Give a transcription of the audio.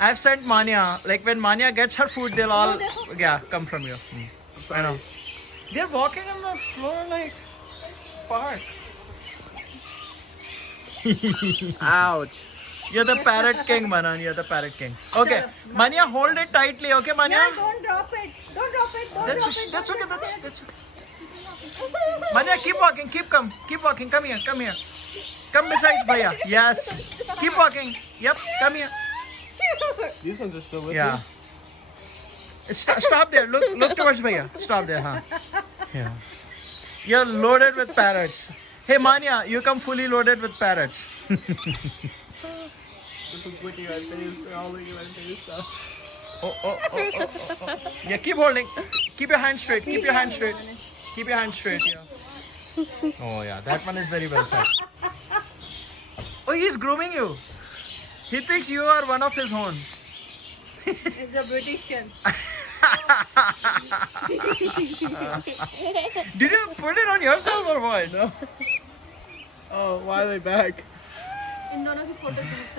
I've sent Manya. Like when Manya gets her food, they'll all come from you. I know. They're walking on the floor like park. Ouch. You're the parrot king, Manan. You're the parrot king. Okay, Manya, hold it tightly. Okay, Manya. Yeah, don't drop it. Don't drop it. Don't drop it. That's okay. That's okay. Manya, keep walking. Keep walking. Come here. Come besides Bhaiya. Yes. Keep walking. Yep. Come here. These ones are still with Yeah. Stop there. Look towards Bhaiya. Stop there, huh? Yeah. You're loaded with parrots. Hey Manya, you come fully loaded with parrots. This one's licking my face. They're all licking my face stuff. Oh. Yeah, keep holding. Keep your hand straight. Keep your hand straight. Keep your hand straight. Yeah. Oh yeah, that one is very well fed. Oh, he's grooming you. He thinks you are one of his own. It's a Britishan. Did you put it on yourself or what? No. Oh, why are they back? इन दोनों की photo खींच